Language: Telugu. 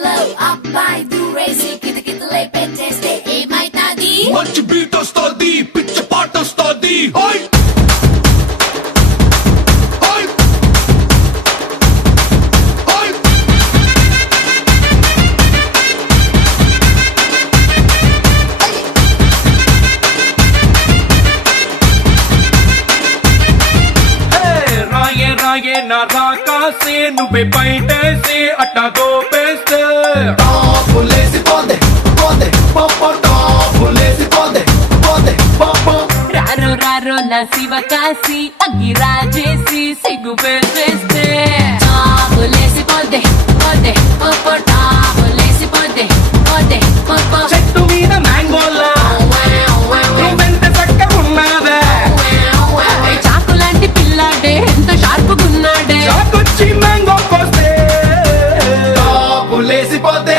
slow, అబ్బాయి దూరేసి కితకితలై పెట్టేస్తే ఏమైతాది? మంచి బీట్ వస్తది, పిచ్చ పాట వస్తది. రాయే నా రాకాసి నువ్వే బయటేసి అట్టా గోపేస్తే టాపులేసి పోందే పోందే పాప టాపులేసి పోందే పోందే పాప రారో రారో నా శివకాసి అగ్గి రాజేసి సిగ్గు పెట్టేస్తే టాపులేసి పోందే పోందే పాప టాపులేసి పోందే పోందే పాప చెట్టు మీద మ్యాంగోలా నువ్వెంత చక్కగున్నావే చాకు లాంటి పిల్లాడే ఎంత షార్పుగున్నాడే చాకొచ్చి మ్యాంగో కోస్తే టాపులేసి పోతే